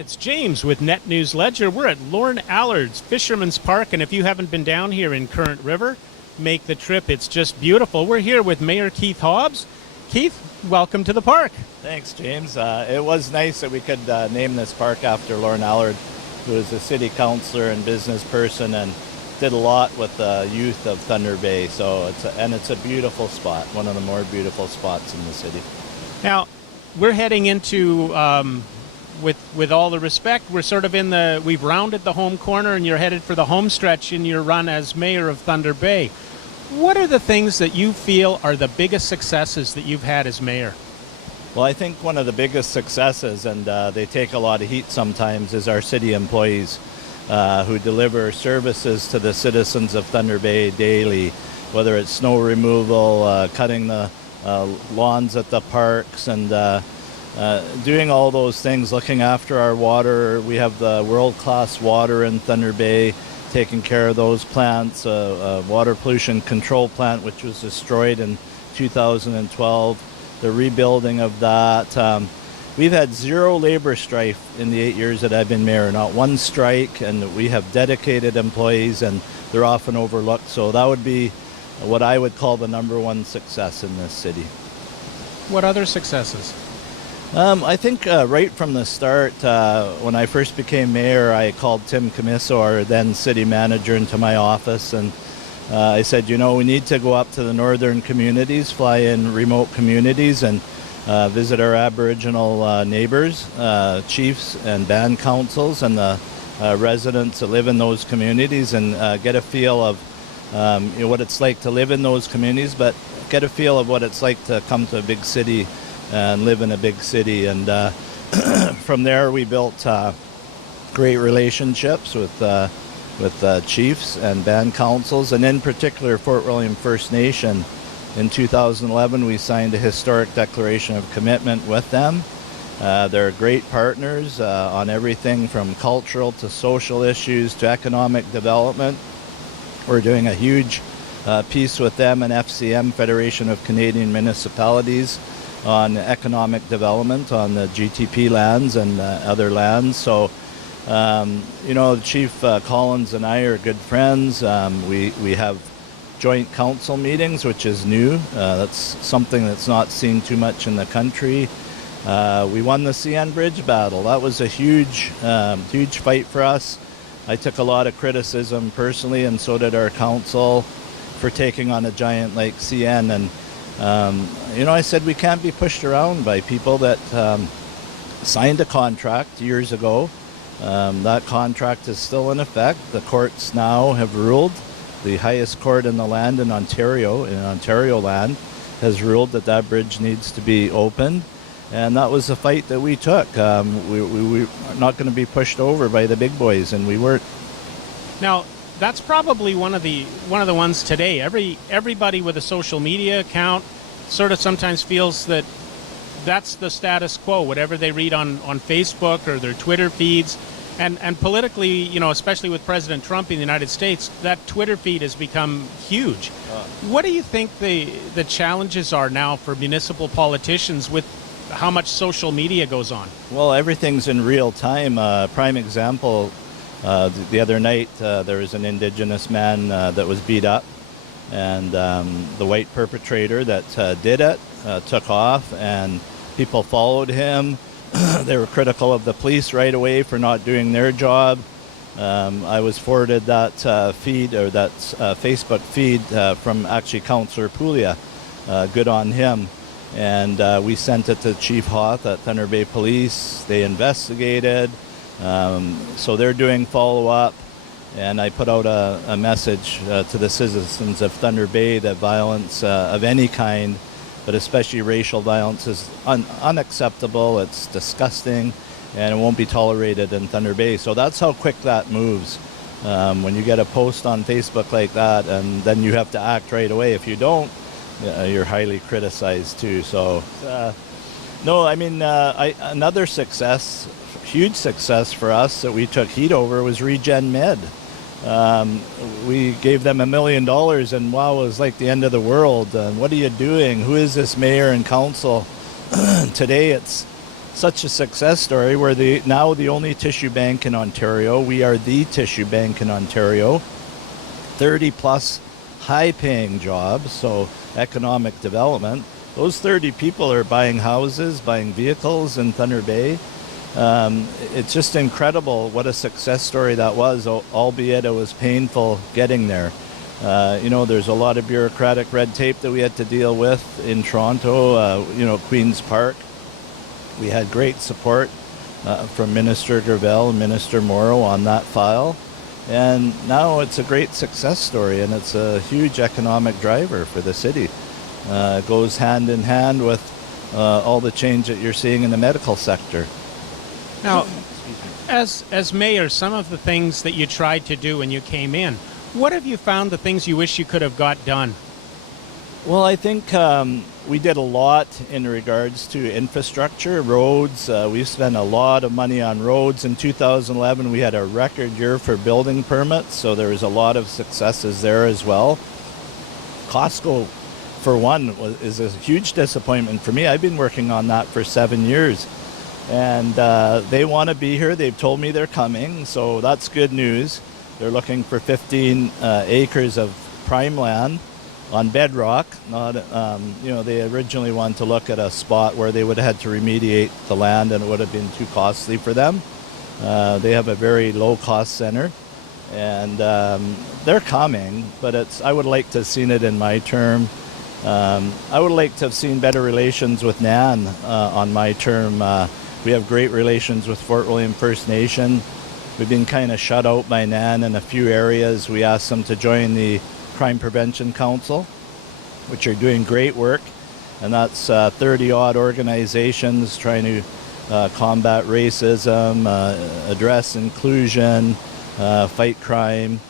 It's James with Net News Ledger. We're at Lorne Allard's Fisherman's Park, and if you haven't been down here in Current River, make the trip. It's just beautiful. We're here with Mayor Keith Hobbs. Keith, welcome to the park. Thanks, James. It was nice that we could name this park after Lorne Allard, who is a city councillor and business person and did a lot with the youth of Thunder Bay. So it's a beautiful spot, one of the more beautiful spots in the city. Now, we're heading into, with all the respect, we're sort of we've rounded the home corner and you're headed for the homestretch in your run as mayor of Thunder Bay. What are the things that you feel are the biggest successes that you've had as mayor? Well, I think one of the biggest successes, and they take a lot of heat sometimes, is our city employees who deliver services to the citizens of Thunder Bay daily, whether it's snow removal, cutting the lawns at the parks, and doing all those things, looking after our water. We have the world-class water in Thunder Bay, taking care of those plants, water pollution control plant, which was destroyed in 2012, the rebuilding of that. We've had zero labor strife in the 8 years that I've been mayor, not one strike, and we have dedicated employees, and they're often overlooked. So that would be what I would call the number one success in this city. What other successes? I think right from the start, when I first became mayor, I called Tim Camiso, our then city manager, into my office, and I said, you know, we need to go up to the northern communities, fly in remote communities, and visit our Aboriginal neighbors, chiefs and band councils, and the residents that live in those communities, and get a feel of what it's like to live in those communities, but get a feel of what it's like to come to a big city and live in a big city. And from there we built great relationships with chiefs and band councils, and in particular Fort William First Nation. In 2011 we signed a historic declaration of commitment with them. They're great partners on everything from cultural to social issues to economic development. We're doing a huge piece with them and FCM, Federation of Canadian Municipalities, on economic development on the GTP lands and other lands. So, you know, Chief Collins and I are good friends. We have joint council meetings, which is new. That's something that's not seen too much in the country. We won the CN Bridge battle. That was a huge fight for us. I took a lot of criticism personally, and so did our council, for taking on a giant like CN. And you know, I said we can't be pushed around by people that signed a contract years ago. That contract is still in effect. The courts now have ruled. The highest court in the land in Ontario land, has ruled that that bridge needs to be opened. And that was a fight that we took. We are not going to be pushed over by the big boys, and we weren't. Now, that's probably one of the ones today. Everybody with a social media account sort of sometimes feels that that's the status quo, whatever they read on Facebook or their Twitter feeds. And politically, you know, especially with President Trump in the United States, that Twitter feed has become huge. What do you think the challenges are now for municipal politicians with how much social media goes on? Well, everything's in real time. Prime example, the other night there was an Indigenous man that was beat up, and the white perpetrator that did it took off, and people followed him. They were critical of the police right away for not doing their job. I was forwarded that feed, or that Facebook feed from actually Councillor Poulia. Good on him. And we sent it to Chief Hoth at Thunder Bay Police. They investigated. So they're doing follow-up. And I put out a message to the citizens of Thunder Bay that violence of any kind, but especially racial violence, is unacceptable. It's disgusting, and it won't be tolerated in Thunder Bay. So that's how quick that moves. When you get a post on Facebook like that, and then you have to act right away. If you don't, you're highly criticized too. So, no, I mean, another success, huge success for us that we took heat over, was Regen Med. We gave them $1 million, and wow, it was like the end of the world. What are you doing? Who is this mayor and council? Today it's such a success story. We're now the only tissue bank in Ontario. We are the tissue bank in Ontario. 30 plus high-paying jobs, so economic development. Those 30 people are buying houses, buying vehicles in Thunder Bay. It's just incredible what a success story that was, albeit it was painful getting there. There's a lot of bureaucratic red tape that we had to deal with in Toronto, Queen's Park. We had great support from Minister Gravel and Minister Morrow on that file. And now it's a great success story, and it's a huge economic driver for the city. It goes hand in hand with all the change that you're seeing in the medical sector. Now, as mayor, some of the things that you tried to do when you came in, what have you found the things you wish you could have got done? Well, I think we did a lot in regards to infrastructure, roads. We spent a lot of money on roads. In 2011, we had a record year for building permits, so there was a lot of successes there as well. Costco, for one, is a huge disappointment for me. I've been working on that for 7 years, and they want to be here. They've told me they're coming, so that's good news. They're looking for 15 acres of prime land on bedrock. Not, they originally wanted to look at a spot where they would have had to remediate the land, and it would have been too costly for them. They have a very low-cost center, and they're coming. But I would like to have seen it in my term. I would like to have seen better relations with NAN on my term. We have great relations with Fort William First Nation. We've been kind of shut out by NAN in a few areas. We asked them to join the Crime Prevention Council, which are doing great work, and that's 30-odd organizations trying to combat racism, address inclusion, fight crime.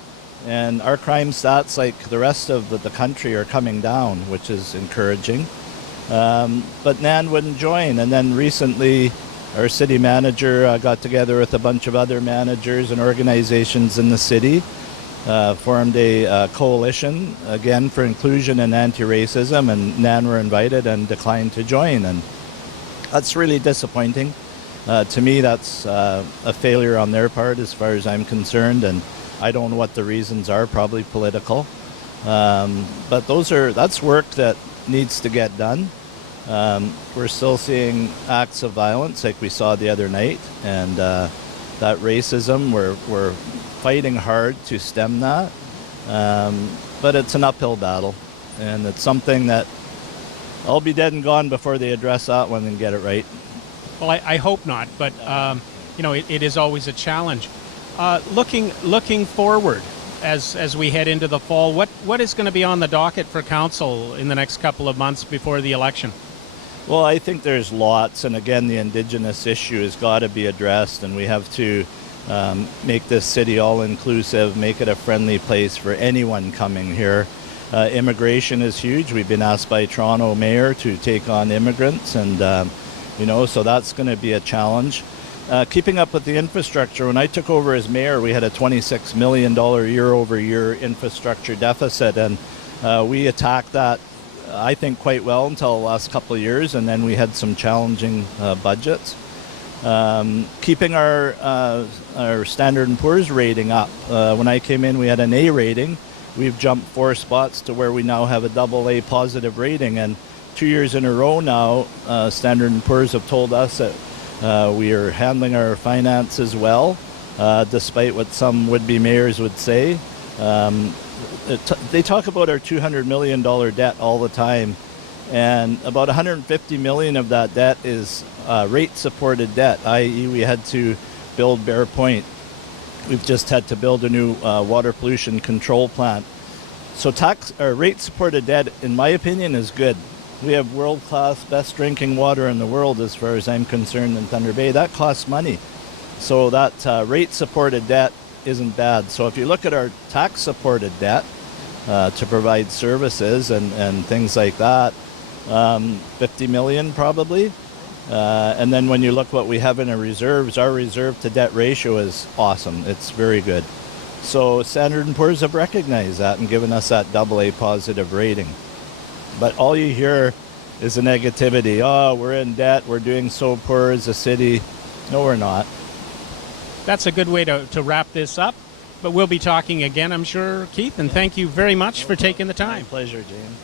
And our crime stats, like the rest of the country, are coming down, which is encouraging. But NAN wouldn't join. And then recently, our city manager got together with a bunch of other managers and organizations in the city, formed a coalition, again, for inclusion and anti-racism, and NAN were invited and declined to join. And that's really disappointing. To me, that's a failure on their part as far as I'm concerned, and I don't know what the reasons are, probably political. But that's work that needs to get done. We're still seeing acts of violence like we saw the other night, and that racism, we're fighting hard to stem that. But it's an uphill battle, and it's something that I'll be dead and gone before they address that one and get it right. Well, I hope not, but it is always a challenge. Looking forward as we head into the fall, what is going to be on the docket for council in the next couple of months before the election? Well, I think there's lots, and again, the Indigenous issue has got to be addressed, and we have to make this city all-inclusive, make it a friendly place for anyone coming here. Immigration is huge. We've been asked by Toronto Mayor to take on immigrants, and so that's going to be a challenge. Keeping up with the infrastructure. When I took over as mayor, we had a $26 million year-over-year infrastructure deficit, and we attacked that, I think, quite well until the last couple of years, and then we had some challenging budgets. Keeping our Standard & Poor's rating up. When I came in, we had an A rating. We've jumped 4 spots to where we now have a AA positive rating, and 2 years in a row now, Standard & Poor's have told us that we are handling our finances well, despite what some would-be mayors would say. They talk about our $200 million debt all the time, and about $150 million of that debt is rate-supported debt, i.e. we had to build Bear Point. We've just had to build a new water pollution control plant. So rate-supported debt, in my opinion, is good. We have world-class, best drinking water in the world as far as I'm concerned in Thunder Bay. That costs money. So that rate-supported debt isn't bad. So if you look at our tax-supported debt to provide services and things like that, 50 million probably. And then when you look what we have in our reserves to debt ratio is awesome. It's very good. So Standard & Poor's have recognized that and given us that AA positive rating. But all you hear is the negativity. Oh, we're in debt. We're doing so poor as a city. No, we're not. That's a good way to wrap this up. But we'll be talking again, I'm sure, Keith, and thank you very much for taking the time. My pleasure, James.